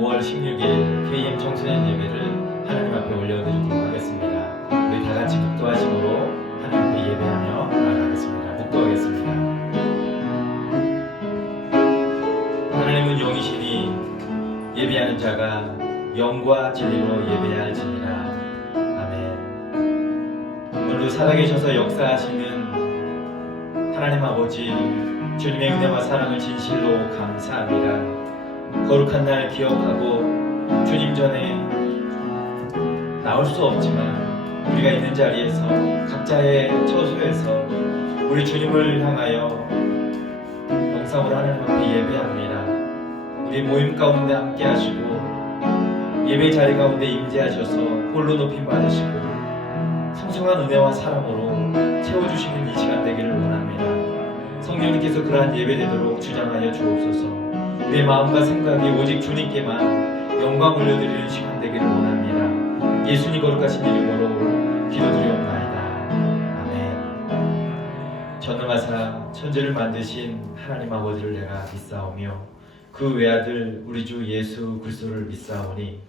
5월 16일 KM 청소년 예배를 하나님 앞에 올려드리도록 하겠습니다. 우리 다 같이 묵도하심으로 하나님 앞에 예배하며 나아가겠습니다. 묵도하겠습니다. 하나님은 영이시니 예배하는 자가 영과 진리로 예배할지니라. 아멘. 오늘도 살아계셔서 역사하시는 하나님 아버지, 주님의 은혜와 사랑을 진실로 감사합니다. 거룩한 날 기억하고 주님 전에 나올 수 없지만 우리가 있는 자리에서 각자의 처소에서 우리 주님을 향하여 영상으로 하나님 앞에 예배합니다. 우리 모임 가운데 함께 하시고 예배 자리 가운데 임재하셔서 홀로 높임 받으시고 풍성한 은혜와 사랑으로 채워주시는 이 시간 되기를 원합니다. 성령님께서 그러한 예배 되도록 주장하여 주옵소서. 내 마음과 생각이 오직 주님께만 영광 올려드리는 시간 되기를 원합니다. 예수님 거룩하신 이름으로 기도드리옵나이다. 아멘. 전능하사 천지를 만드신 하나님 아버지를 내가 믿사오며 그 외아들 우리 주 예수 그리스도를 믿사오니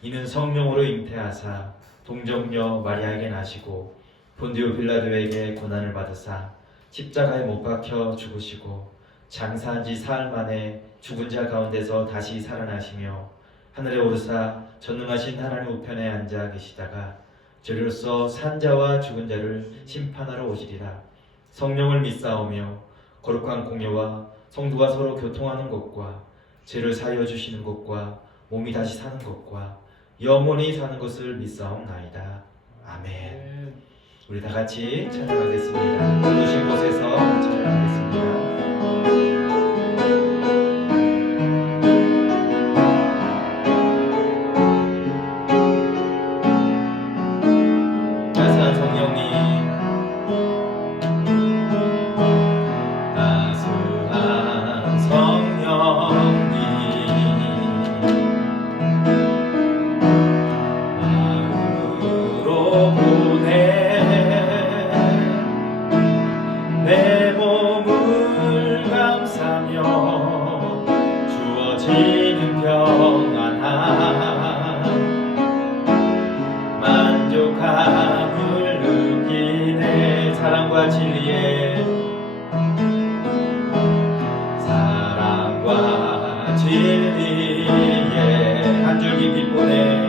이는 성령으로 잉태하사 동정녀 마리아에게 나시고 본디오 빌라도에게 고난을 받으사 십자가에 못 박혀 죽으시고 장사한 지 사흘 만에 죽은 자 가운데서 다시 살아나시며 하늘에 오르사 전능하신 하나님 우편에 앉아 계시다가 저리로서 산 자와 죽은 자를 심판하러 오시리라. 성령을 믿사오며 거룩한 공예와 성도가 서로 교통하는 것과 죄를 사하여 주시는 것과 몸이 다시 사는 것과 영원히 사는 것을 믿사옵나이다. 아멘. 우리 다 같이 찬양하겠습니다. 부르신 곳에서 찬양하겠습니다. 내 몸을 감사며 주어지는 평안함 만족함을 느끼네. 사랑과 진리에 한 줄기 빛 보내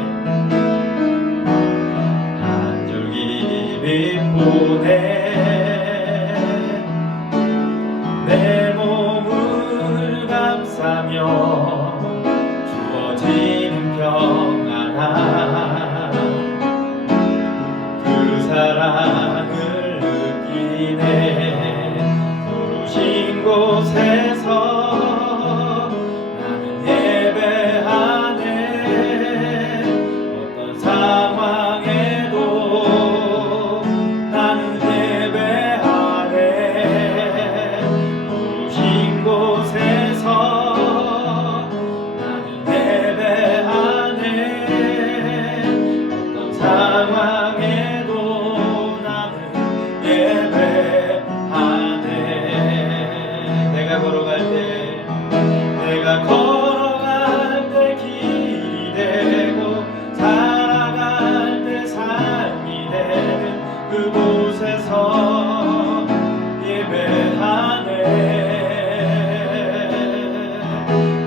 한 줄기 빛 보내 내 몸을 감사며 주어지는 평안함 그 사랑을 느끼네. 부르신 곳에서 나는 예배하네. 어떤 상황에도 나는 예배하네. 곳에서 나는 예배하네. 어떤 상황에도 나는 예배하네. 내가 걸어갈 때 길이 되고 살아갈 때 삶이 되는 그곳에서 예배하네.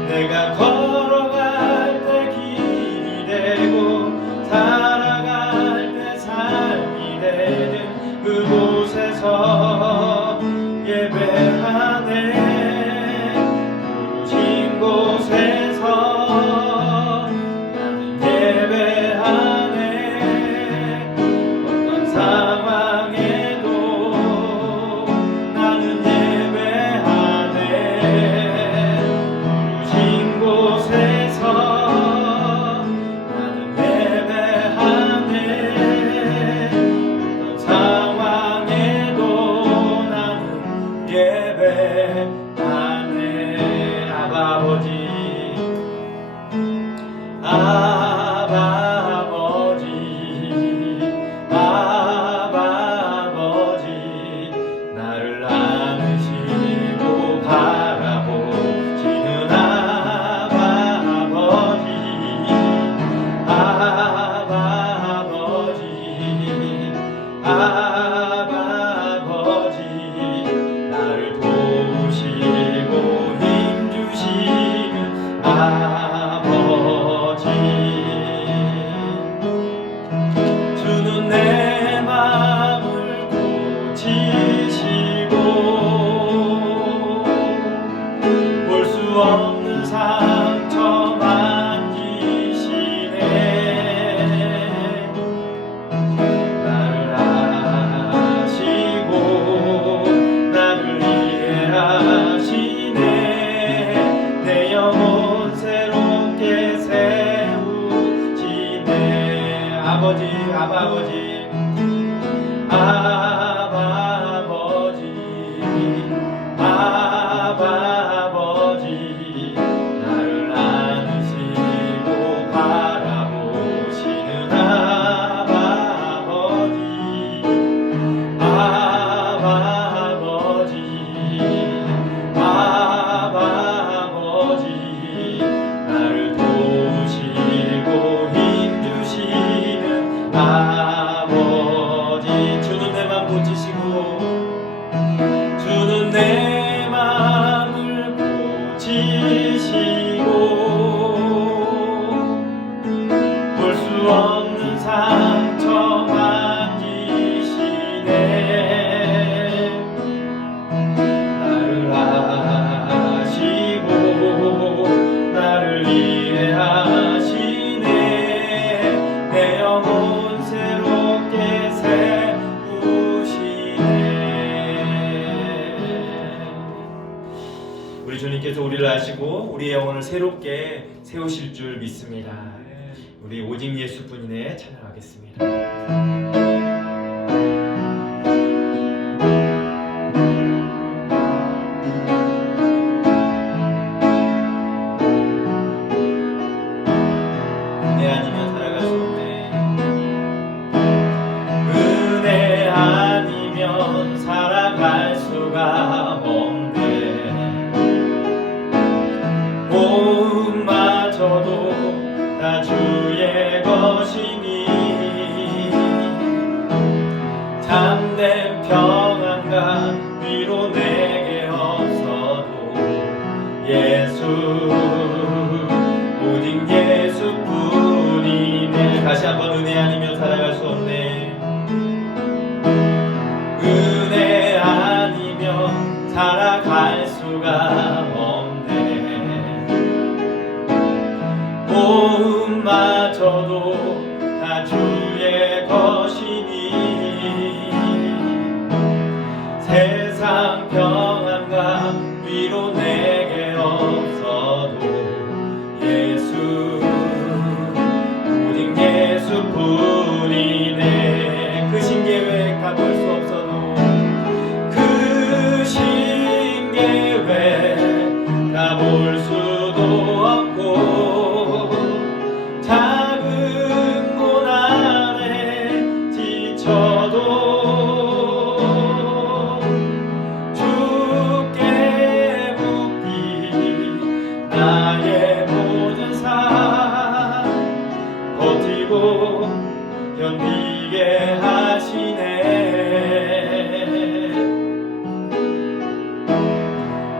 내가 걸어갈 때 길이 되고 살아갈 때 삶이 되는 그곳에서 예배하네. 부르신 곳에서 나는 예배하네. 어떤 상황에도 나는 예배하네. 곳에서 나는 예배하네. 어떤 상황에도 나는 예배하네. 아바 아버지 아바 아버지 아바 아버지 나를 안으시고 바라보시는 아바 아버지 우리 주님께서 우리를 아시고 우리의 영혼을 새롭게 세우실 줄 믿습니다. 우리 오직 예수뿐이네 찬양하겠습니다. 은혜 아니면 살아갈 수 없네. 은혜 아니면 살아갈 수가 없네. 모음마저도 다 주의 것이니 참된 평안과 위로 내게 없어도 예수 오직 예수뿐이네. 다시 한번 은혜 아니면 살아갈 수 없네. 은혜 아니면 살아갈 수가 없네. 모음마저도 다 주의 것이니 세상 평안과 위로 내게 없어도 예수 오직 예수뿐이네. 그 신계획 다 볼 수 없어도 그 신계획 다 볼 수도 없고 작은 고난에 지쳐도 주께 묻기 나의 모든 삶 버티고 견디게 하시네.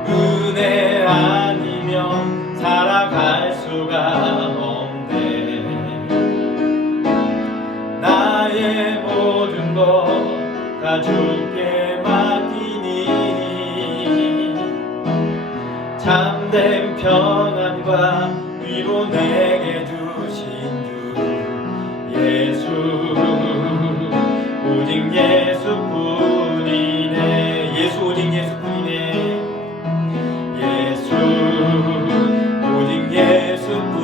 은혜 아니면 살아갈 수가 없네. 나의 모든 것 다 주께 맡기니 참된 평안과 위로 내게 주신 주 예수 오직 예수뿐이네. 예수 오직 예수뿐이네. 예수 오직 예수뿐이네.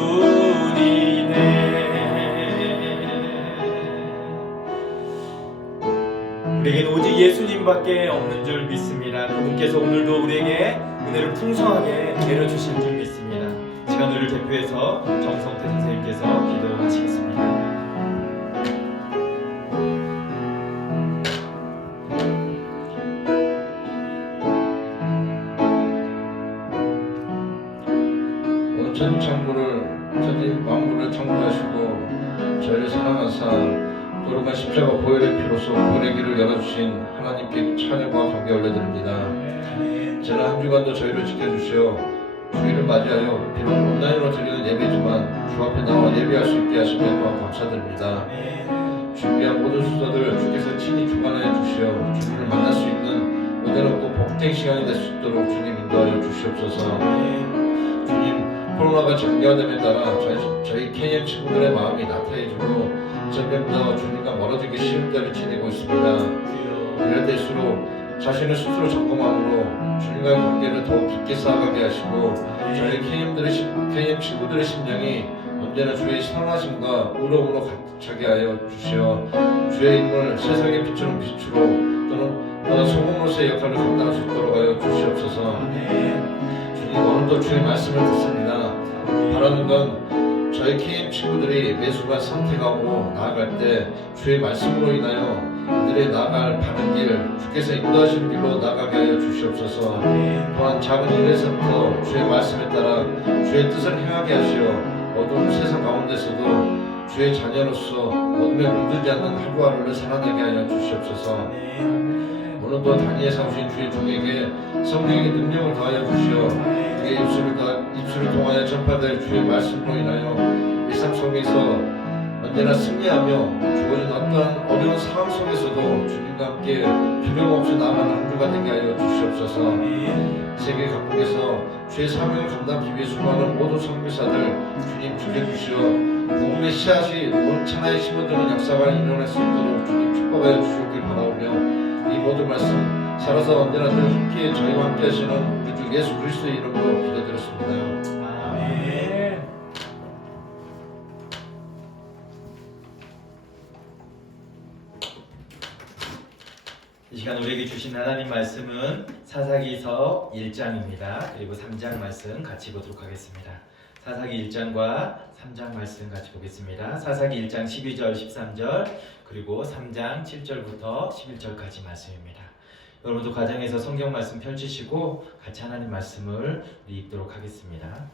우리에겐 오직 예수님밖에 없는 줄 믿습니다. 그분께서 오늘도 우리에게 은혜를 풍성하게 내려주실 줄 믿습니다. 시간을 대표해서 정성태 선생님께서 기도하시겠습니다. 전 만물을 창조하시고 저희를 사랑하사 거룩한 십자가 보혈의 피로써 구원의 길을 열어주신 하나님께 찬양과 경배 올려드립니다. 지난 한 주간도 저희를 지켜주시어 주일을 맞이하여 비록 온라인으로 드리는 예배지만 주 앞에 나와 예배할 수 있게 하시며 또한 감사드립니다. 준비한 모든 순서들 주께서 친히 주관하여 주시어 주님을 만날 수 있는 은혜롭고 복된 시간이 될 수 있도록 주님 인도하여 주시옵소서. 주님, 코로나가 장기화됨에 따라 저희 KM 친구들의 마음이 나태해지고 점점 더 주님과 멀어지기 쉬운 때를 지내고 있습니다. 이럴 때일수록 자신을 스스로 점검함으로 주님과의 관계를 더욱 깊게 쌓아가게 하시고 저희 KM 친구들의 심령이 언제나 주의 선하심과 의로움으로 가득차게 하여 주시어 주의 이름을 세상의 빛처럼 빛으로 또는 소금으로서의 역할을 감당할 수 있도록 하여 주시옵소서. 주님, 오늘도 주의 말씀을 듣습니다. 바라는 건 저희 KM 친구들이 매순간 선택하고 나아갈 때 주의 말씀으로 인하여 그들의 나아갈 바른 길, 주께서 인도하시는 길로 나아가게 하여 주시옵소서. 또한 작은 일에서부터 주의 말씀에 따라 주의 뜻을 행하게 하시어 어두운 세상 가운데서도 주의 자녀로서 어둠에 물들지 않는 하루하루를 살아내게 하여 주시옵소서. 오늘도 단위에 사오신 주의 종에게 성령의 능력을 더하여 주시어 그의 입술을 통하여 전파될 주의 말씀으로 인하여 일상 속에서 언제나 승리하며 주어진 어떠한 어려운 상황 속에서도 주님과 함께 두려움 없이 나아가는 한 주가 되게 하여 주시옵소서. 세계 각국에서 주의 사명을 감당하기 위해 수고하는 모든 선교사들 주님 죽여주시어 복음의 씨앗이 온 천하에 심어드는 역사가 일어날 수 있도록 주님 축복하여 주시옵길 바라오며 이 모든 말씀 살아서 언제나 늘 함께 저희와 함께 하시는 우리 주 예수 그리스도의 이름으로 기도드렸습니다. 아멘. 이 시간 우리에게 주신 하나님 말씀은 사사기서 1장입니다. 그리고 3장 말씀 같이 보도록 하겠습니다. 사사기 1장과 3장 말씀 같이 보겠습니다. 사사기 1장 12절 13절 그리고 3장 7절부터 11절까지 말씀입니다. 여러분도 가정에서 성경 말씀 펼치시고 같이 하나님 말씀을 읽도록 하겠습니다.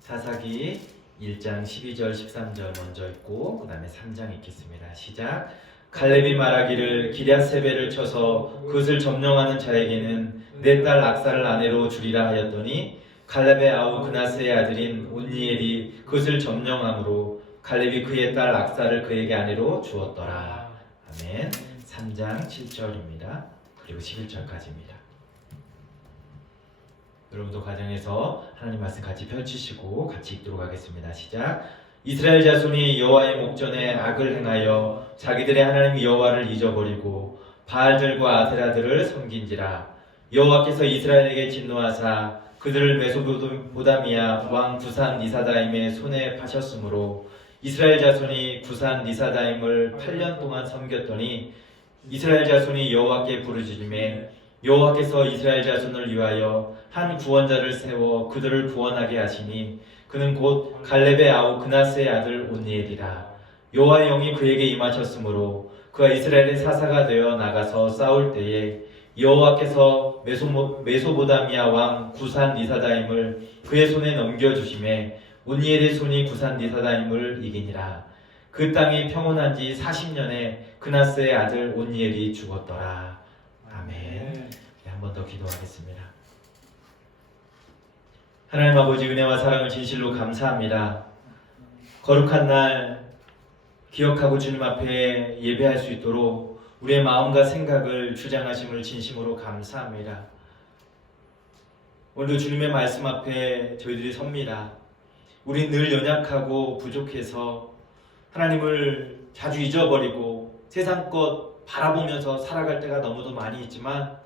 사사기 1장 12절 13절 먼저 읽고 그 다음에 3장 읽겠습니다. 시작. 갈렙이 말하기를 기럇세벨을 쳐서 그것을 점령하는 자에게는 내 딸 악사를 아내로 주리라 하였더니 갈렙의 아우 그나스의 아들인 온니엘이 그것을 점령함으로 갈렙이 그의 딸 악사를 그에게 아내로 주었더라. 아멘. 3장 7절입니다. 그리고 11절까지입니다. 여러분도 가정에서 하나님 말씀 같이 펼치시고 같이 읽도록 하겠습니다. 시작. 이스라엘 자손이 여호와의 목전에 악을 행하여 자기들의 하나님 여호와를 잊어버리고 바알들과 아세라들을 섬긴지라. 여호와께서 이스라엘에게 진노하사 그들을 메소포다미아 왕 구산 리사다임의 손에 파셨으므로 이스라엘 자손이 구산 리사다임을 8년 동안 섬겼더니 이스라엘 자손이 여호와께 부르짖음에 여호와께서 이스라엘 자손을 위하여 한 구원자를 세워 그들을 구원하게 하시니 그는 곧 갈렙의 아우 그나스의 아들 온니엘이라. 여호와의 영이 그에게 임하셨으므로 그가 이스라엘의 사사가 되어 나가서 싸울 때에 여호와께서 메소포다미아 왕 구산 리사다임을 그의 손에 넘겨주심에 온니엘의 손이 구산 리사다임을 이기니라. 그 땅이 평온한 지 40년에 그나스의 아들 온니엘이 죽었더라. 아멘. 한 번 더 기도하겠습니다. 하나님 아버지 은혜와 사랑을 진실로 감사합니다. 거룩한 날 기억하고 주님 앞에 예배할 수 있도록 우리의 마음과 생각을 주장하심을 진심으로 감사합니다. 오늘도 주님의 말씀 앞에 저희들이 섭니다. 우리 늘 연약하고 부족해서 하나님을 자주 잊어버리고 세상 것 바라보면서 살아갈 때가 너무도 많이 있지만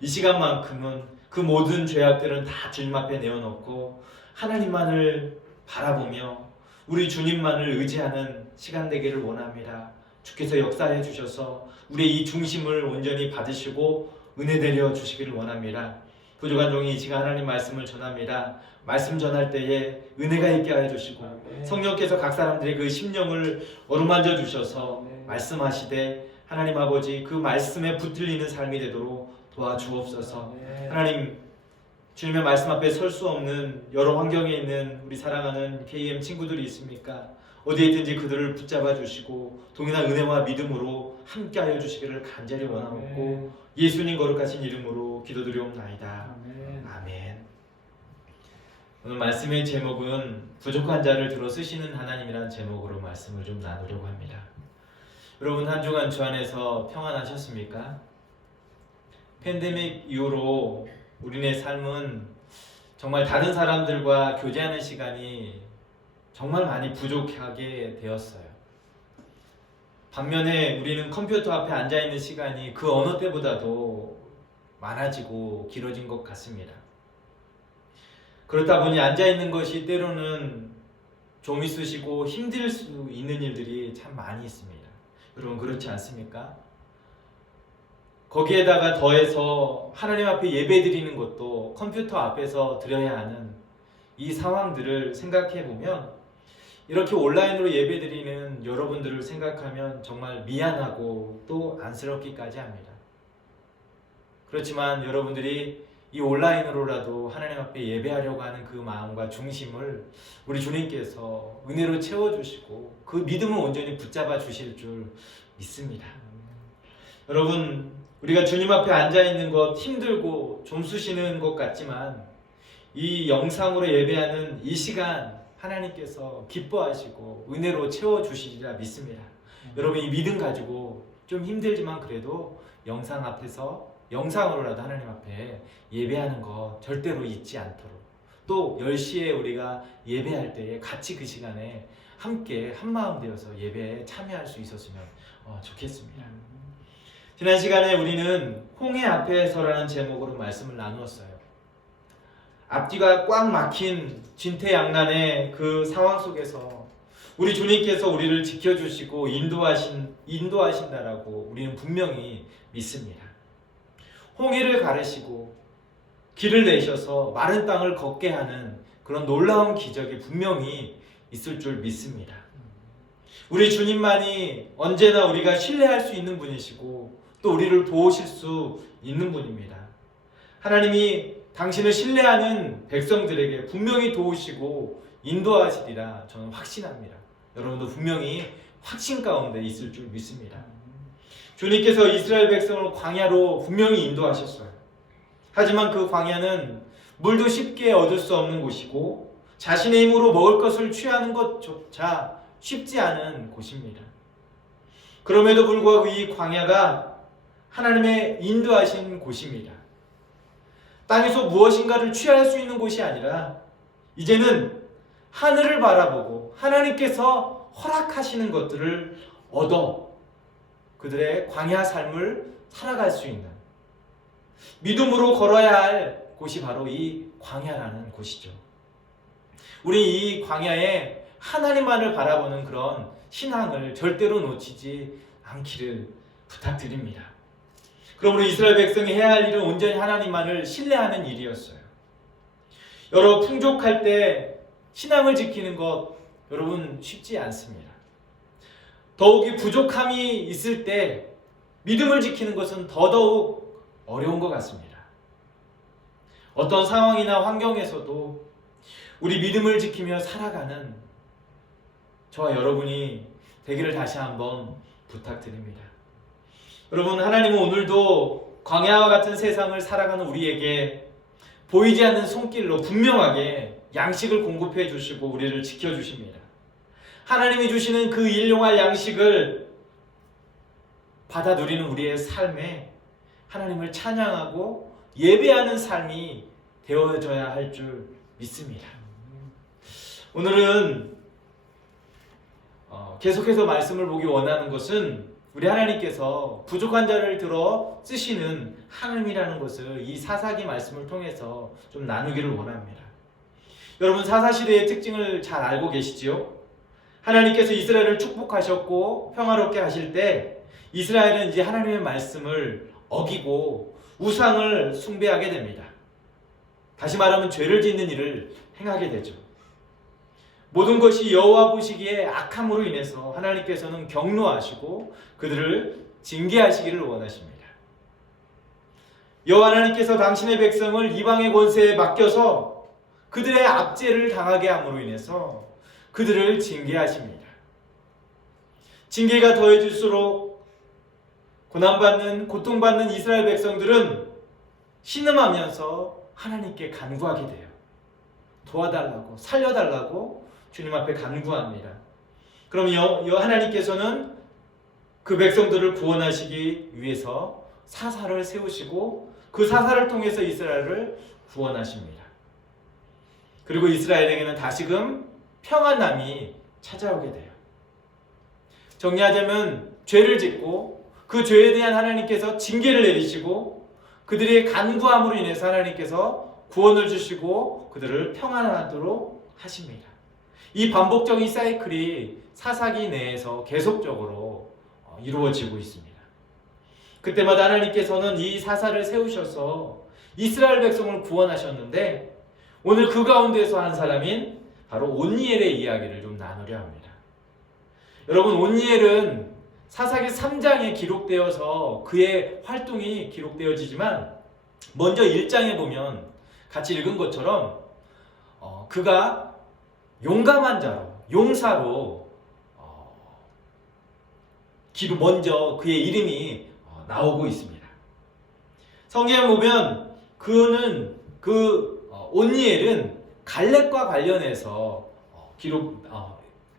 이 시간만큼은 그 모든 죄악들은 다 주님 앞에 내어놓고 하나님만을 바라보며 우리 주님만을 의지하는 시간 되기를 원합니다. 주께서 역사해 주셔서 우리의 이 중심을 온전히 받으시고 은혜 내려 주시기를 원합니다. 부족한 종이 이 시간 하나님 말씀을 전합니다. 말씀 전할 때에 은혜가 있게 하여 주시고 성령께서 각 사람들의 그 심령을 어루만져 주셔서 말씀하시되 하나님 아버지 그 말씀에 붙들리는 삶이 되도록 도와주옵소서. 하나님 주님의 말씀 앞에 설 수 없는 여러 환경에 있는 우리 사랑하는 KM 친구들이 있습니까? 어디에 있든지 그들을 붙잡아 주시고 동일한 은혜와 믿음으로 함께하여 주시기를 간절히 원하옵고 예수님 거룩하신 이름으로 기도드리옵나이다. 아멘. 오늘 말씀의 제목은 부족한 자를 들어 쓰시는 하나님이라는 제목으로 말씀을 좀 나누려고 합니다. 여러분 한 주간 주 안에서 평안하셨습니까? 팬데믹 이후로 우리네 삶은 정말 다른 사람들과 교제하는 시간이 정말 많이 부족하게 되었어요. 반면에 우리는 컴퓨터 앞에 앉아있는 시간이 그 어느 때보다도 많아지고 길어진 것 같습니다. 그렇다 보니 앉아있는 것이 때로는 좀 있으시고 힘들 수 있는 일들이 참 많이 있습니다. 여러분 그렇지 않습니까? 거기에다가 더해서 하나님 앞에 예배 드리는 것도 컴퓨터 앞에서 드려야 하는 이 상황들을 생각해 보면 이렇게 온라인으로 예배 드리는 여러분들을 생각하면 정말 미안하고 또 안쓰럽기까지 합니다. 그렇지만 여러분들이 이 온라인으로라도 하나님 앞에 예배하려고 하는 그 마음과 중심을 우리 주님께서 은혜로 채워주시고 그 믿음을 온전히 붙잡아 주실 줄 믿습니다. 여러분 우리가 주님 앞에 앉아있는 것 힘들고 좀 쑤시는 것 같지만 이 영상으로 예배하는 이 시간 하나님께서 기뻐하시고 은혜로 채워주시리라 믿습니다. 여러분 이 믿음 가지고 좀 힘들지만 그래도 영상 앞에서 영상으로라도 하나님 앞에 예배하는 거 절대로 잊지 않도록 또 10시에 우리가 예배할 때에 같이 그 시간에 함께 한마음 되어서 예배에 참여할 수 있었으면 좋겠습니다. 지난 시간에 우리는 홍해 앞에서라는 제목으로 말씀을 나누었어요. 앞뒤가 꽉 막힌 진퇴양난의 그 상황 속에서 우리 주님께서 우리를 지켜주시고 인도하신다라고 우리는 분명히 믿습니다. 홍해를 가르시고 길을 내셔서 마른 땅을 걷게 하는 그런 놀라운 기적이 분명히 있을 줄 믿습니다. 우리 주님만이 언제나 우리가 신뢰할 수 있는 분이시고 또 우리를 도우실 수 있는 분입니다. 하나님이 당신을 신뢰하는 백성들에게 분명히 도우시고 인도하시리라 저는 확신합니다. 여러분도 분명히 확신 가운데 있을 줄 믿습니다. 주님께서 이스라엘 백성을 광야로 분명히 인도하셨어요. 하지만 그 광야는 물도 쉽게 얻을 수 없는 곳이고 자신의 힘으로 먹을 것을 취하는 것조차 쉽지 않은 곳입니다. 그럼에도 불구하고 이 광야가 하나님의 인도하신 곳입니다. 땅에서 무엇인가를 취할 수 있는 곳이 아니라 이제는 하늘을 바라보고 하나님께서 허락하시는 것들을 얻어 그들의 광야 삶을 살아갈 수 있는 믿음으로 걸어야 할 곳이 바로 이 광야라는 곳이죠. 우리 이 광야에 하나님만을 바라보는 그런 신앙을 절대로 놓치지 않기를 부탁드립니다. 그러므로 이스라엘 백성이 해야 할 일은 온전히 하나님만을 신뢰하는 일이었어요. 여러 풍족할 때 신앙을 지키는 것 여러분 쉽지 않습니다. 더욱이 부족함이 있을 때 믿음을 지키는 것은 더더욱 어려운 것 같습니다. 어떤 상황이나 환경에서도 우리 믿음을 지키며 살아가는 저와 여러분이 되기를 다시 한번 부탁드립니다. 여러분, 하나님은 오늘도 광야와 같은 세상을 살아가는 우리에게 보이지 않는 손길로 분명하게 양식을 공급해 주시고 우리를 지켜주십니다. 하나님이 주시는 그 일용할 양식을 받아 누리는 우리의 삶에 하나님을 찬양하고 예배하는 삶이 되어져야 할 줄 믿습니다. 오늘은 계속해서 말씀을 보기 원하는 것은 우리 하나님께서 부족한 자를 들어 쓰시는 하나님이라는 것을 이 사사기 말씀을 통해서 좀 나누기를 원합니다. 여러분, 사사시대의 특징을 잘 알고 계시지요? 하나님께서 이스라엘을 축복하셨고 평화롭게 하실 때 이스라엘은 이제 하나님의 말씀을 어기고 우상을 숭배하게 됩니다. 다시 말하면 죄를 짓는 일을 행하게 되죠. 모든 것이 여호와 보시기에 악함으로 인해서 하나님께서는 경노하시고 그들을 징계하시기를 원하십니다. 여호와 하나님께서 당신의 백성을 이방의 권세에 맡겨서 그들의 압제를 당하게 함으로 인해서 그들을 징계하십니다. 징계가 더해질수록 고난받는, 고통받는 이스라엘 백성들은 신음하면서 하나님께 간구하게 돼요. 도와달라고, 살려달라고 주님 앞에 간구합니다. 그럼 하나님께서는 그 백성들을 구원하시기 위해서 사사를 세우시고 그 사사를 통해서 이스라엘을 구원하십니다. 그리고 이스라엘에게는 다시금 평안함이 찾아오게 돼요. 정리하자면 죄를 짓고 그 죄에 대한 하나님께서 징계를 내리시고 그들의 간구함으로 인해서 하나님께서 구원을 주시고 그들을 평안하도록 하십니다. 이 반복적인 사이클이 사사기 내에서 계속적으로 이루어지고 있습니다. 그때마다 하나님께서는 이 사사를 세우셔서 이스라엘 백성을 구원하셨는데 오늘 그 가운데서 한 사람인 바로 온니엘의 이야기를 좀 나누려 합니다. 여러분, 온니엘은 사사기 3장에 기록되어서 그의 활동이 기록되어지지만 먼저 1장에 보면 같이 읽은 것처럼 그가 용감한 자로, 용사로 먼저 그의 이름이 나오고 있습니다. 성경에 보면 온니엘은 갈렙과 관련해서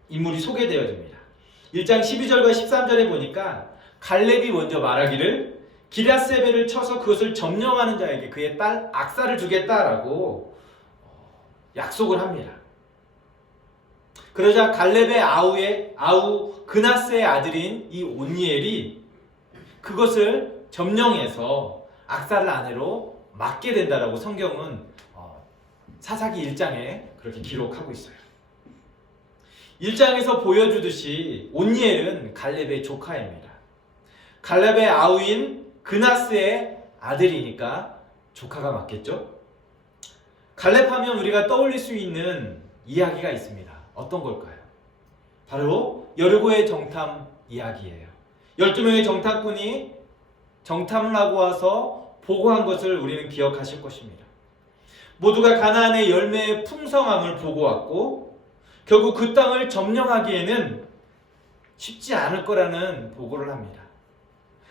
인물이 소개되어집니다. 1장 12절과 13절에 보니까 갈렙이 먼저 말하기를 기럇세벨을 쳐서 그것을 점령하는 자에게 그의 딸 악사를 주겠다라고 약속을 합니다. 그러자 갈렙의 아우 그나스의 아들인 이 온니엘이 그것을 점령해서 악사를 아내로 맡게 된다라고 성경은 사사기 1장에 그렇게 기록하고 있어요. 1장에서 보여주듯이 온니엘은 갈렙의 조카입니다. 갈렙의 아우인 그나스의 아들이니까 조카가 맞겠죠? 갈렙하면 우리가 떠올릴 수 있는 이야기가 있습니다. 어떤 걸까요? 바로 여리고의 정탐 이야기예요. 12명의 정탐꾼이 정탐을 하고 와서 보고한 것을 우리는 기억하실 것입니다. 모두가 가나안의 열매의 풍성함을 보고 왔고 결국 그 땅을 점령하기에는 쉽지 않을 거라는 보고를 합니다.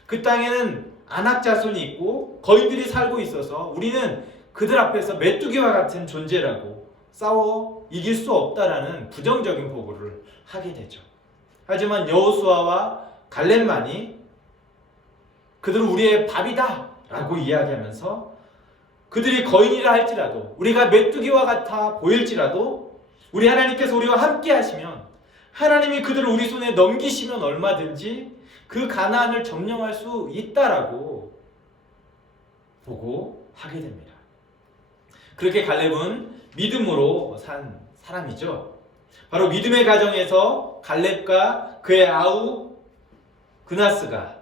그 땅에는 안악 자손이 있고 거인들이 살고 있어서 우리는 그들 앞에서 메뚜기와 같은 존재라고 싸워 이길 수 없다라는 부정적인 보고를 하게 되죠. 하지만 여호수아와 갈렙만이 그들은 우리의 밥이다 라고 이야기하면서 그들이 거인이라 할지라도 우리가 메뚜기와 같아 보일지라도 우리 하나님께서 우리와 함께 하시면 하나님이 그들을 우리 손에 넘기시면 얼마든지 그 가나안을 점령할 수 있다라고 보고하게 됩니다. 그렇게 갈렙은 믿음으로 산 사람이죠. 바로 믿음의 가정에서 갈렙과 그의 아우 그나스가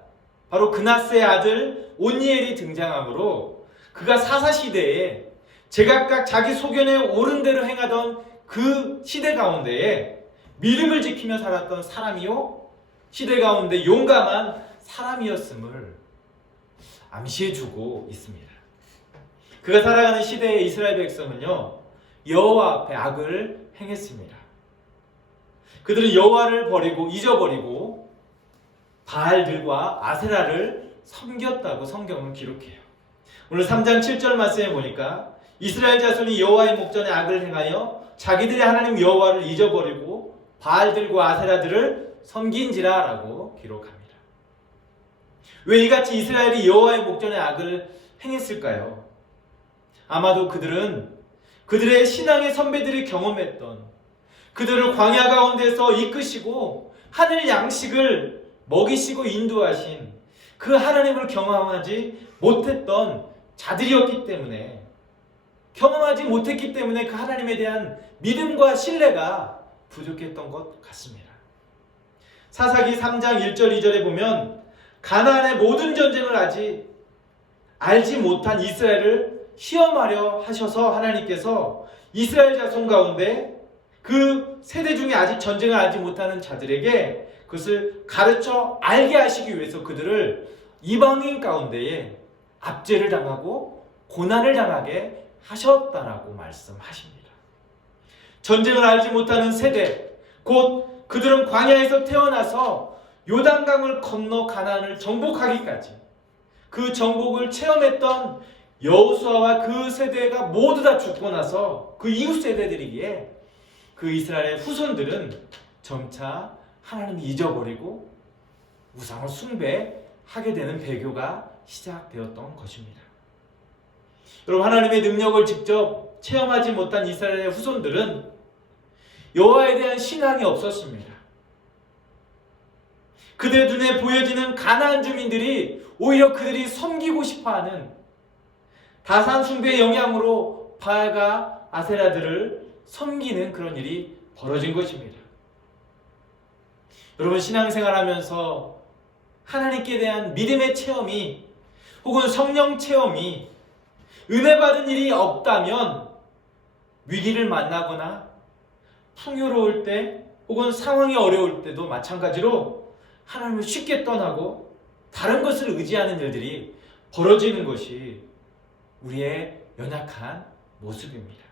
바로 그나스의 아들 온니엘이 등장하므로 그가 사사시대에 제각각 자기 소견에 옳은 대로 행하던 그 시대 가운데에 믿음을 지키며 살았던 사람이요 시대 가운데 용감한 사람이었음을 암시해주고 있습니다. 그가 살아가는 시대의 이스라엘 백성은요 여호와 앞에 악을 행했습니다. 그들은 여호와를 버리고 잊어버리고 바알들과 아세라를 섬겼다고 성경은 기록해요. 오늘 3장 7절 말씀에 보니까 이스라엘 자손이 여호와의 목전에 악을 행하여 자기들의 하나님 여호와를 잊어버리고 바알들과 아세라들을 섬긴지라 라고 기록합니다. 왜 이같이 이스라엘이 여호와의 목전에 악을 행했을까요? 아마도 그들은 그들의 신앙의 선배들이 경험했던 그들을 광야 가운데서 이끄시고 하늘 양식을 먹이시고 인도하신 그 하나님을 경험하지 못했던 자들이었기 때문에 경험하지 못했기 때문에 그 하나님에 대한 믿음과 신뢰가 부족했던 것 같습니다. 사사기 3장 1절 2절에 보면 가나안의 모든 전쟁을 아직 알지 못한 이스라엘을 시험하려 하셔서 하나님께서 이스라엘 자손 가운데 그 세대 중에 아직 전쟁을 알지 못하는 자들에게 그것을 가르쳐 알게 하시기 위해서 그들을 이방인 가운데에 압제를 당하고 고난을 당하게 하셨다라고 말씀하십니다. 전쟁을 알지 못하는 세대, 곧 그들은 광야에서 태어나서 요단강을 건너 가나안을 정복하기까지 그 정복을 체험했던 여호수아와 그 세대가 모두 다 죽고 나서 그 이후 세대들이기에 그 이스라엘의 후손들은 점차 하나님을 잊어버리고 우상을 숭배하게 되는 배교가 시작되었던 것입니다. 여러분, 하나님의 능력을 직접 체험하지 못한 이스라엘의 후손들은 여호와에 대한 신앙이 없었습니다. 그들의 눈에 보여지는 가나안 주민들이 오히려 그들이 섬기고 싶어하는 다산 숭배의 영향으로 바알과 아세라들을 섬기는 그런 일이 벌어진 것입니다. 여러분, 신앙생활하면서 하나님께 대한 믿음의 체험이 혹은 성령 체험이 은혜 받은 일이 없다면 위기를 만나거나 풍요로울 때 혹은 상황이 어려울 때도 마찬가지로 하나님을 쉽게 떠나고 다른 것을 의지하는 일들이 벌어지는 것이 우리의 연약한 모습입니다.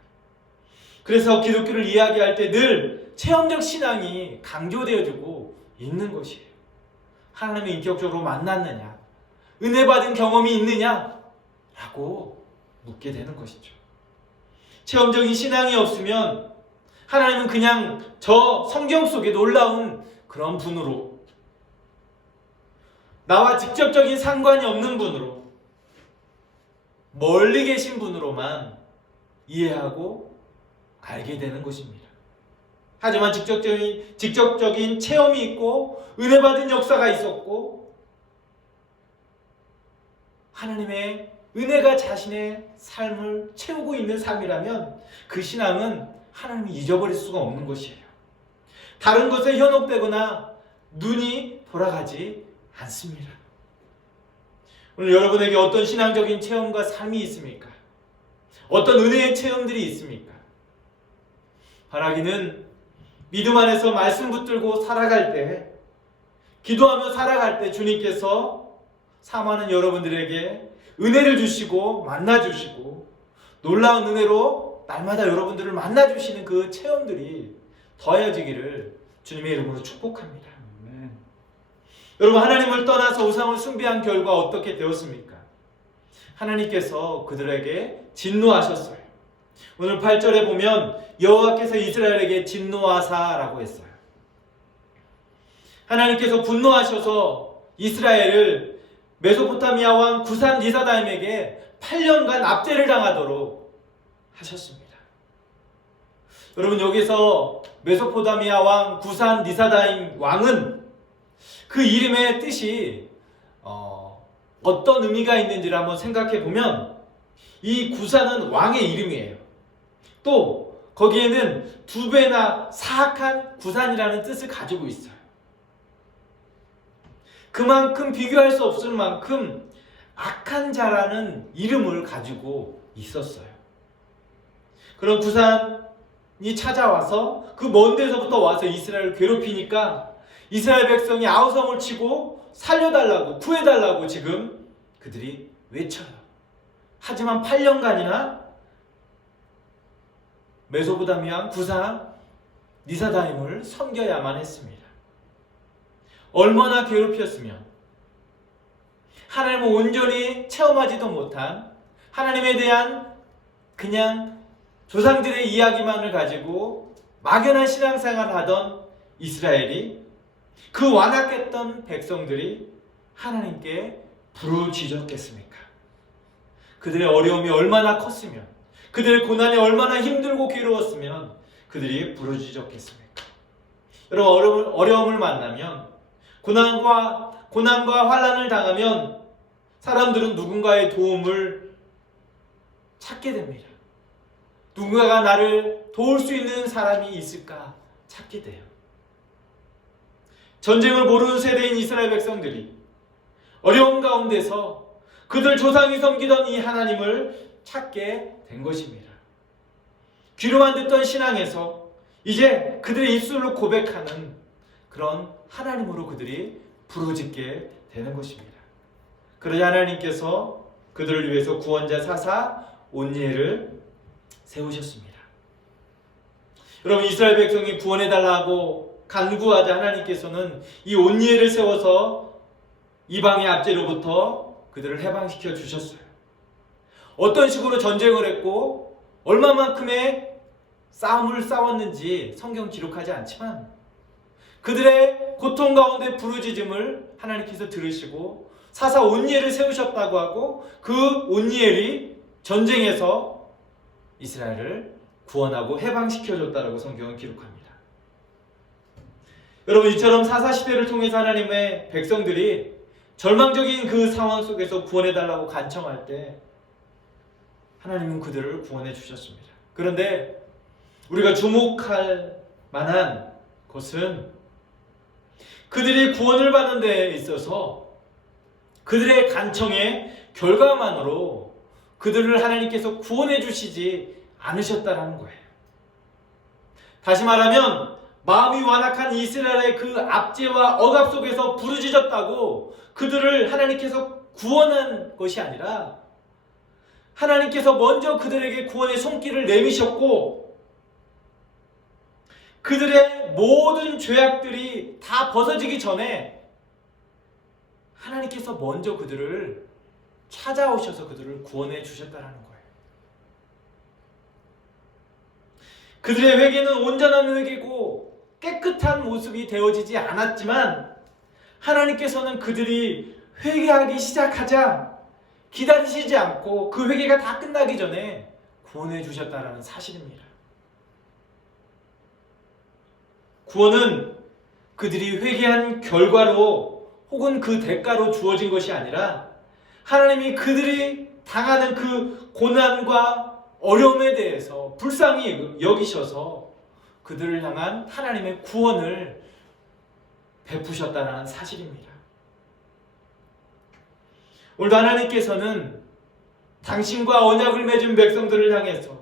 그래서 기독교를 이야기할 때 늘 체험적 신앙이 강조되어지고 있는 것이에요. 하나님을 인격적으로 만났느냐, 은혜 받은 경험이 있느냐 라고 묻게 되는 것이죠. 체험적인 신앙이 없으면 하나님은 그냥 저 성경 속에 놀라운 그런 분으로, 나와 직접적인 상관이 없는 분으로, 멀리 계신 분으로만 이해하고 알게 되는 것입니다. 하지만 직접적인 체험이 있고 은혜 받은 역사가 있었고 하나님의 은혜가 자신의 삶을 채우고 있는 삶이라면 그 신앙은 하나님을 잊어버릴 수가 없는 것이에요. 다른 것에 현혹되거나 눈이 돌아가지 않습니다. 오늘 여러분에게 어떤 신앙적인 체험과 삶이 있습니까? 어떤 은혜의 체험들이 있습니까? 바라기는 믿음 안에서 말씀 붙들고 살아갈 때, 기도하며 살아갈 때 주님께서 사모하는 여러분들에게 은혜를 주시고 만나주시고 놀라운 은혜로 날마다 여러분들을 만나주시는 그 체험들이 더해지기를 주님의 이름으로 축복합니다. 여러분, 하나님을 떠나서 우상을 숭배한 결과 어떻게 되었습니까? 하나님께서 그들에게 진노하셨어요. 오늘 8절에 보면 여호와께서 이스라엘에게 진노하사라고 했어요. 하나님께서 분노하셔서 이스라엘을 메소포타미아 왕 구산 리사다임에게 8년간 압제를 당하도록 하셨습니다. 여러분, 여기서 메소포타미아 왕 구산 리사다임 왕은 그 이름의 뜻이 어떤 의미가 있는지를 한번 생각해 보면 이 구산은 왕의 이름이에요. 또 거기에는 두 배나 사악한 구산이라는 뜻을 가지고 있어요. 그만큼 비교할 수 없을 만큼 악한 자라는 이름을 가지고 있었어요. 그런 구산이 찾아와서 그 먼 데서부터 와서 이스라엘을 괴롭히니까 이스라엘 백성이 아우성을 치고 살려달라고 구해달라고 지금 그들이 외쳐요. 하지만 8년간이나 메소포타미아 구산 리사다임을 섬겨야만 했습니다. 얼마나 괴롭혔으면 하나님을 온전히 체험하지도 못한 하나님에 대한 그냥 조상들의 이야기만을 가지고 막연한 신앙생활을 하던 이스라엘이 그 완악했던 백성들이 하나님께 부르짖었겠습니까? 그들의 어려움이 얼마나 컸으면, 그들의 고난이 얼마나 힘들고 괴로웠으면 그들이 부르짖었겠습니까? 여러분, 어려움을 만나면, 고난과 환난을 당하면 사람들은 누군가의 도움을 찾게 됩니다. 누군가가 나를 도울 수 있는 사람이 있을까 찾게 돼요. 전쟁을 모르는 세대인 이스라엘 백성들이 어려운 가운데서 그들 조상이 섬기던 이 하나님을 찾게 된 것입니다. 귀로만 듣던 신앙에서 이제 그들의 입술로 고백하는 그런 하나님으로 그들이 부르짖게 되는 것입니다. 그러자 하나님께서 그들을 위해서 구원자 사사 온니엘을 세우셨습니다. 여러분, 이스라엘 백성이 구원해달라고 간구하자 하나님께서는 이 온니엘을 세워서 이방의 압제로부터 그들을 해방시켜 주셨어요. 어떤 식으로 전쟁을 했고 얼마만큼의 싸움을 싸웠는지 성경 기록하지 않지만 그들의 고통 가운데 부르짖음을 하나님께서 들으시고 사사 온니엘을 세우셨다고 하고 그 온니엘이 전쟁에서 이스라엘을 구원하고 해방시켜줬다라고 성경은 기록합니다. 여러분, 이처럼 사사시대를 통해서 하나님의 백성들이 절망적인 그 상황 속에서 구원해달라고 간청할 때 하나님은 그들을 구원해 주셨습니다. 그런데 우리가 주목할 만한 것은 그들이 구원을 받는 데 있어서 그들의 간청의 결과만으로 그들을 하나님께서 구원해 주시지 않으셨다는 거예요. 다시 말하면 마음이 완악한 이스라엘의 그 압제와 억압 속에서 부르짖었다고 그들을 하나님께서 구원한 것이 아니라 하나님께서 먼저 그들에게 구원의 손길을 내미셨고 그들의 모든 죄악들이 다 벗어지기 전에 하나님께서 먼저 그들을 찾아오셔서 그들을 구원해 주셨다는 거예요. 그들의 회개는 온전한 회개고 깨끗한 모습이 되어지지 않았지만 하나님께서는 그들이 회개하기 시작하자 기다리시지 않고 그 회개가 다 끝나기 전에 구원해 주셨다는 사실입니다. 구원은 그들이 회개한 결과로 혹은 그 대가로 주어진 것이 아니라 하나님이 그들이 당하는 그 고난과 어려움에 대해서 불쌍히 여기셔서 그들을 향한 하나님의 구원을 베푸셨다는 사실입니다. 오늘도 하나님께서는 당신과 언약을 맺은 백성들을 향해서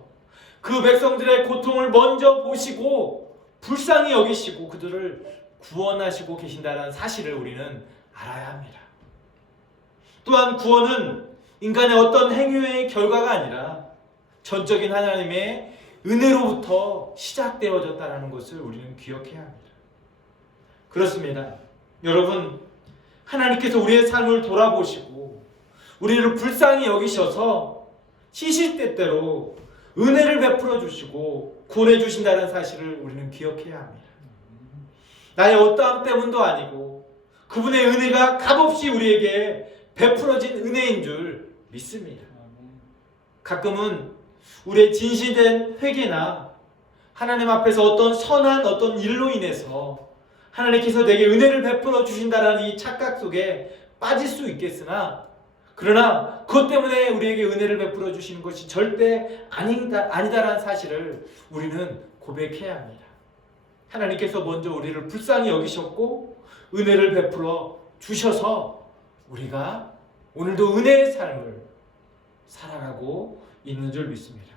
그 백성들의 고통을 먼저 보시고 불쌍히 여기시고 그들을 구원하시고 계신다는 사실을 우리는 알아야 합니다. 또한 구원은 인간의 어떤 행위의 결과가 아니라 전적인 하나님의 은혜로부터 시작되어졌다는 것을 우리는 기억해야 합니다. 그렇습니다. 여러분, 하나님께서 우리의 삶을 돌아보시고 우리를 불쌍히 여기셔서 시시때때로 은혜를 베풀어 주시고 구원해 주신다는 사실을 우리는 기억해야 합니다. 나의 어떠함 때문도 아니고 그분의 은혜가 값없이 우리에게 베풀어진 은혜인 줄 믿습니다. 가끔은 우리의 진실된 회개나 하나님 앞에서 어떤 선한 어떤 일로 인해서 하나님께서 내게 은혜를 베풀어 주신다는 이 착각 속에 빠질 수 있겠으나 그러나 그것 때문에 우리에게 은혜를 베풀어 주시는 것이 절대 아니다라는 사실을 우리는 고백해야 합니다. 하나님께서 먼저 우리를 불쌍히 여기셨고 은혜를 베풀어 주셔서 우리가 오늘도 은혜의 삶을 살아가고 있는 줄 믿습니다.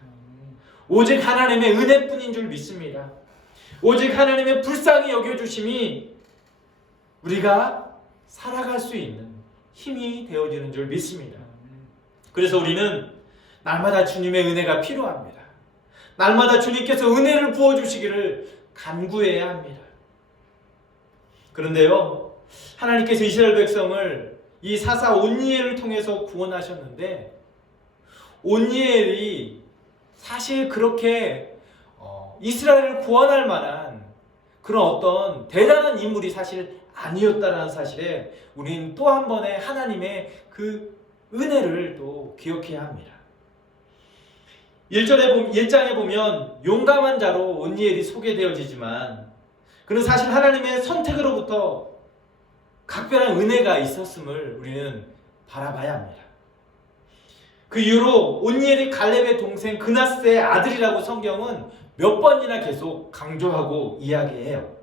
오직 하나님의 은혜뿐인 줄 믿습니다. 오직 하나님의 불쌍히 여겨주심이 우리가 살아갈 수 있는 힘이 되어지는 줄 믿습니다. 그래서 우리는 날마다 주님의 은혜가 필요합니다. 날마다 주님께서 은혜를 부어주시기를 간구해야 합니다. 그런데요, 하나님께서 이스라엘 백성을 이 사사 온니엘을 통해서 구원하셨는데 온니엘이 사실 그렇게 이스라엘을 구원할 만한 그런 어떤 대단한 인물이 사실 아니었다는 사실에 우리는 또 한 번의 하나님의 그 은혜를 또 기억해야 합니다. 1장에 보면 용감한 자로 온니엘이 소개되어지지만 그는 사실 하나님의 선택으로부터 각별한 은혜가 있었음을 우리는 바라봐야 합니다. 그 이후로 온니엘이 갈렙의 동생 그나스의 아들이라고 성경은 몇 번이나 계속 강조하고 이야기해요.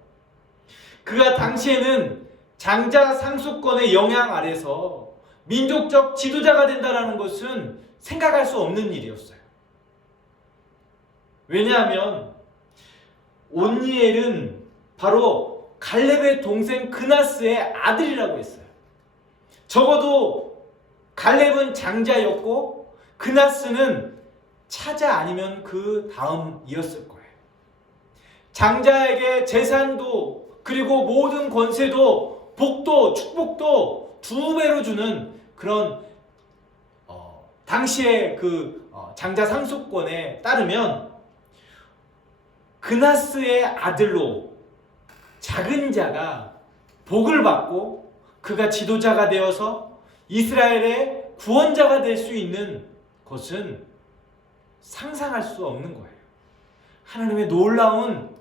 그가 당시에는 장자 상속권의 영향 아래서 민족적 지도자가 된다는 것은 생각할 수 없는 일이었어요. 왜냐하면 온니엘은 바로 갈렙의 동생 그나스의 아들이라고 했어요. 적어도 갈렙은 장자였고 그나스는 차자 아니면 그 다음이었을 거예요. 장자에게 재산도 그리고 모든 권세도 복도 축복도 2배로 주는 그런 당시의 그 장자 상속권에 따르면 그나스의 아들로 작은 자가 복을 받고 그가 지도자가 되어서 이스라엘의 구원자가 될 수 있는 것은 상상할 수 없는 거예요. 하나님의 놀라운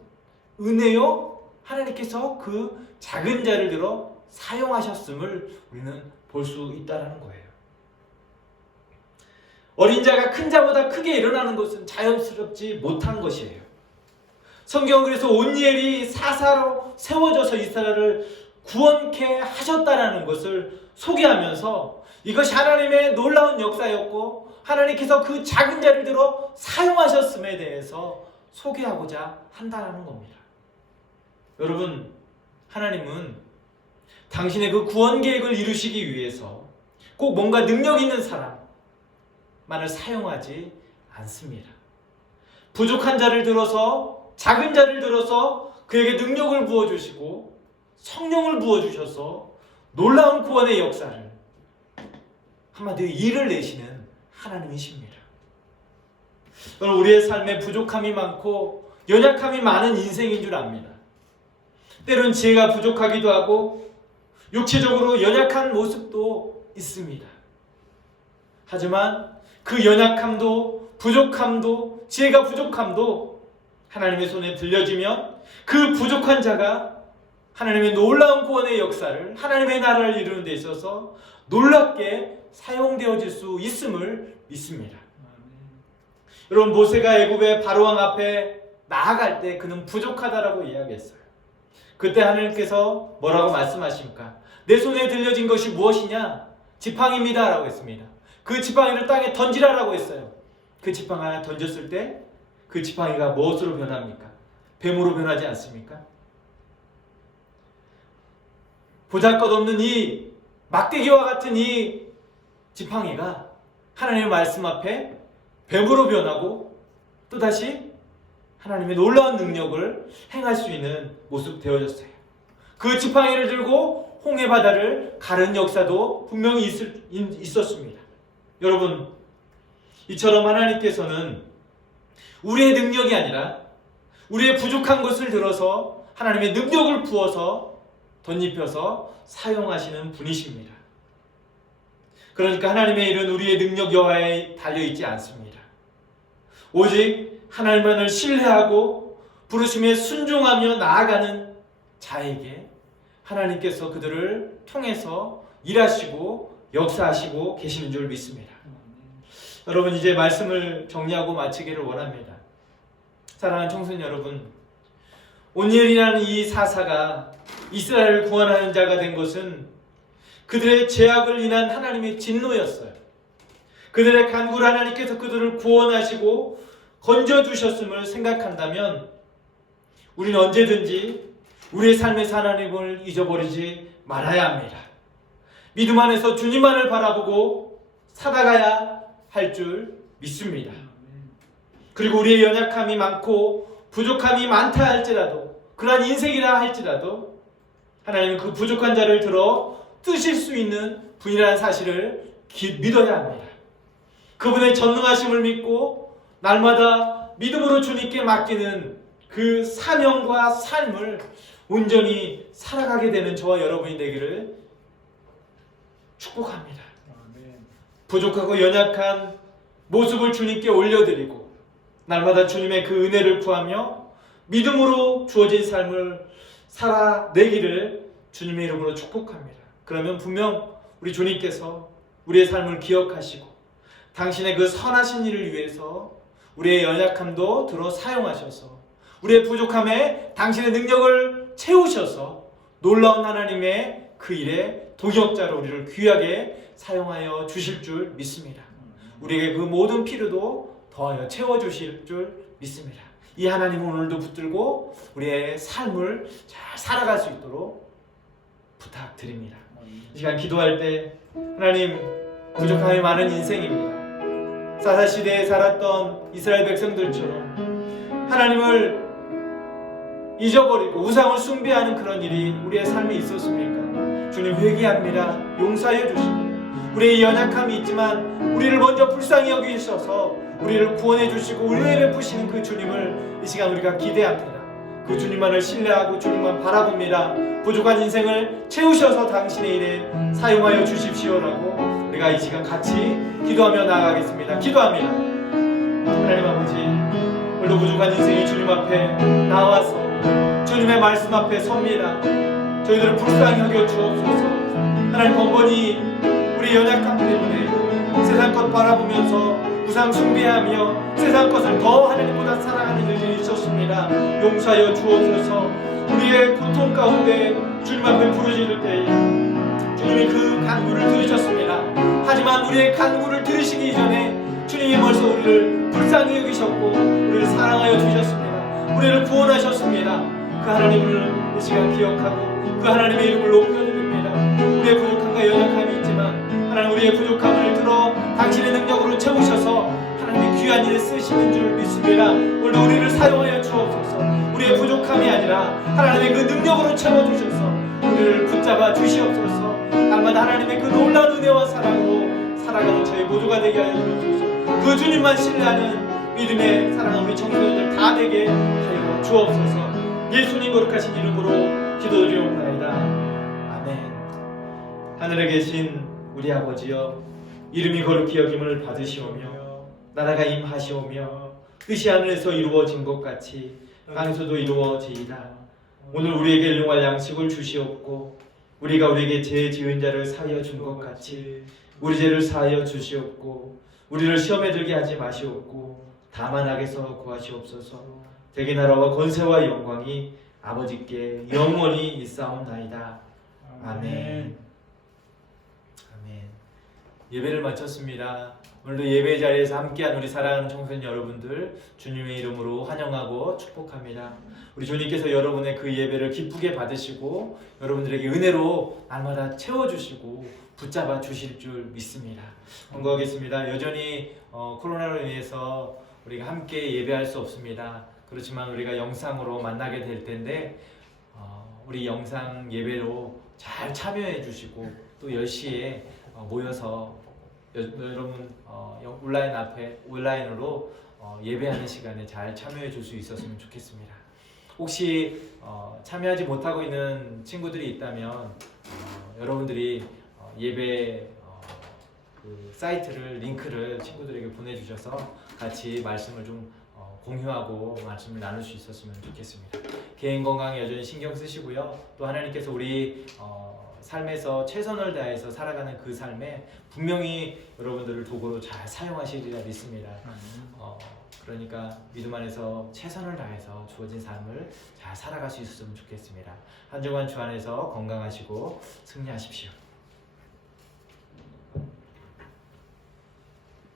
은혜요, 하나님께서 그 작은 자를 들어 사용하셨음을 우리는 볼 수 있다는 거예요. 어린 자가 큰 자보다 크게 일어나는 것은 자연스럽지 못한 것이에요. 성경은 그래서 온니엘이 사사로 세워져서 이스라엘을 구원케 하셨다는 것을 소개하면서 이것이 하나님의 놀라운 역사였고 하나님께서 그 작은 자를 들어 사용하셨음에 대해서 소개하고자 한다는 겁니다. 여러분, 하나님은 당신의 그 구원 계획을 이루시기 위해서 꼭 뭔가 능력 있는 사람만을 사용하지 않습니다. 부족한 자를 들어서 작은 자를 들어서 그에게 능력을 부어주시고 성령을 부어주셔서 놀라운 구원의 역사를 한마디로 일을 내시는 하나님이십니다. 여러분, 우리의 삶에 부족함이 많고 연약함이 많은 인생인 줄 압니다. 때론 지혜가 부족하기도 하고 육체적으로 연약한 모습도 있습니다. 하지만 그 연약함도 부족함도 지혜가 부족함도 하나님의 손에 들려지면 그 부족한 자가 하나님의 놀라운 구원의 역사를, 하나님의 나라를 이루는 데 있어서 놀랍게 사용되어질 수 있음을 믿습니다. 여러분, 모세가 애굽의 바로왕 앞에 나아갈 때 그는 부족하다라고 이야기했어요. 그때 하나님께서 뭐라고 말씀하십니까? 내 손에 들려진 것이 무엇이냐? 지팡이입니다 라고 했습니다. 그 지팡이를 땅에 던지라라고 했어요. 그 지팡이 하나 던졌을 때 그 지팡이가 무엇으로 변합니까? 뱀으로 변하지 않습니까? 보잘것없는 이 막대기와 같은 이 지팡이가 하나님의 말씀 앞에 뱀으로 변하고 또다시 하나님의 놀라운 능력을 행할 수 있는 모습 되어졌어요. 그 지팡이를 들고 홍해 바다를 가른 역사도 분명히 있었습니다. 여러분, 이처럼 하나님께서는 우리의 능력이 아니라 우리의 부족한 것을 들어서 하나님의 능력을 부어서 덧입혀서 사용하시는 분이십니다. 그러니까 하나님의 일은 우리의 능력 여하에 달려있지 않습니다. 오직 하나님만을 신뢰하고 부르심에 순종하며 나아가는 자에게 하나님께서 그들을 통해서 일하시고 역사하시고 계시는 줄 믿습니다. 여러분, 이제 말씀을 정리하고 마치기를 원합니다. 사랑하는 청소년 여러분, 온니엘이라는 이 사사가 이스라엘을 구원하는 자가 된 것은 그들의 죄악을 인한 하나님의 진노였어요. 그들의 간구를 하나님께서 그들을 구원하시고 건져주셨음을 생각한다면 우리는 언제든지 우리의 삶에서 하나님을 잊어버리지 말아야 합니다. 믿음 안에서 주님만을 바라보고 살아가야 할 줄 믿습니다. 그리고 우리의 연약함이 많고 부족함이 많다 할지라도, 그러한 인생이라 할지라도 하나님은 그 부족한 자를 들어 뜨실 수 있는 분이라는 사실을 믿어야 합니다. 그분의 전능하심을 믿고 날마다 믿음으로 주님께 맡기는 그 사명과 삶을 온전히 살아가게 되는 저와 여러분이 되기를 축복합니다. 부족하고 연약한 모습을 주님께 올려드리고 날마다 주님의 그 은혜를 구하며 믿음으로 주어진 삶을 살아내기를 주님의 이름으로 축복합니다. 그러면 분명 우리 주님께서 우리의 삶을 기억하시고 당신의 그 선하신 일을 위해서 우리의 연약함도 들어 사용하셔서 우리의 부족함에 당신의 능력을 채우셔서 놀라운 하나님의 그 일에 동역자로 우리를 귀하게 사용하여 주실 줄 믿습니다. 우리에게 그 모든 필요도 더하여 채워주실 줄 믿습니다. 이 하나님을 오늘도 붙들고 우리의 삶을 잘 살아갈 수 있도록 부탁드립니다. 이 시간 기도할 때 하나님, 부족함이 많은 인생입니다. 사사시대에 살았던 이스라엘 백성들처럼 하나님을 잊어버리고 우상을 숭배하는 그런 일이 우리의 삶에 있었습니까? 주님, 회개합니다. 용서하여 주시고 우리의 연약함이 있지만 우리를 먼저 불쌍히 여기셔서 우리를 구원해 주시고 은혜 베푸시는 그 주님을 이 시간 우리가 기대합니다. 그 주님만을 신뢰하고 주님만 바라봅니다. 부족한 인생을 채우셔서 당신의 일에 사용하여 주십시오라고 우리가 이 시간 같이 기도하며 나아가겠습니다. 기도합니다. 하나님 아버지, 오늘도 부족한 인생이 주님 앞에 나와서 주님의 말씀 앞에 섭니다. 저희들을 불쌍히 여겨 주옵소서. 하나님, 번번이 우리 연약함 때문에 세상 것 바라보면서 우상 숭배하며 세상 것을 더 하나님보다 사랑하는 일들이 있었습니다. 용서하여 주옵소서. 우리의 고통 가운데 주님 앞에 부르짖을 때 주님이 그 간구를 들으셨습니다. 하지만 우리의 간구를 들으시기 이전에 주님이 벌써 우리를 불쌍히 여기셨고 우리를 사랑하여 주셨습니다. 우리를 구원하셨습니다. 그 하나님을 이 시간 기억하고 그 하나님의 이름을 높여드립니다. 우리의 부족함과 연약함이 있지만 하나님, 우리의 부족함을 들어 당신의 능력으로 채우셔서 하나님의 귀한 일에 쓰시는 줄 믿습니다. 오늘도 우리를 사용하여 주옵소서. 우리의 부족함이 아니라 하나님의 그 능력으로 채워주셔서 우리를 붙잡아 주시옵소서. 날마다 하나님의 그 놀라운 은혜와 사랑으로 살아가는 저희 모두가 되게 하여 주옵소서. 그 주님만 신뢰하는 믿음의 사랑하는 우리 청소년들 다 되게 하여 주옵소서. 예수님 거룩하신 이름으로 기도드리옵나이다. 아멘. 하늘에 계신 우리 아버지여, 이름이 거룩히 여김을 받으시오며 나라가 임하시오며 뜻이 하늘에서 이루어진 것 같이 땅에서도 이루어지이다. 오늘 우리에게 일용할 양식을 주시옵고 우리가 우리에게 죄 지은 자를 사하여 준 것 같이 우리 죄를 사하여 주시옵고 우리를 시험에 들게 하지 마시옵고 다만 악에서 구하시옵소서. 대개 나라와 권세와 영광이 아버지께 영원히 있사옵나이다. 아멘. 아멘. 예배를 마쳤습니다. 오늘도 예배 자리에서 함께한 우리 사랑하는 청소년 여러분들 주님의 이름으로 환영하고 축복합니다. 우리 주님께서 여러분의 그 예배를 기쁘게 받으시고 여러분들에게 은혜로 날마다 채워주시고 붙잡아 주실 줄 믿습니다. 권고하겠습니다. 여전히 코로나로 인해서 우리가 함께 예배할 수 없습니다. 그렇지만 우리가 영상으로 만나게 될 텐데 우리 영상 예배로 잘 참여해 주시고 또 10시에 모여서 여러분 온라인으로 예배하는 시간에 잘 참여해 줄 수 있었으면 좋겠습니다. 혹시 참여하지 못하고 있는 친구들이 있다면 여러분들이 예배 그 사이트를 링크를 친구들에게 보내주셔서 같이 말씀을 좀 공유하고 말씀을 나눌 수 있었으면 좋겠습니다. 개인 건강에 여전히 신경 쓰시고요. 또 하나님께서 우리 삶에서 최선을 다해서 살아가는 그 삶에 분명히 여러분들을 도구로 잘 사용하시리라 믿습니다. 그러니까 믿음 안에서 최선을 다해서 주어진 삶을 잘 살아갈 수 있었으면 좋겠습니다. 한 주간 주 안에서 건강하시고 승리하십시오.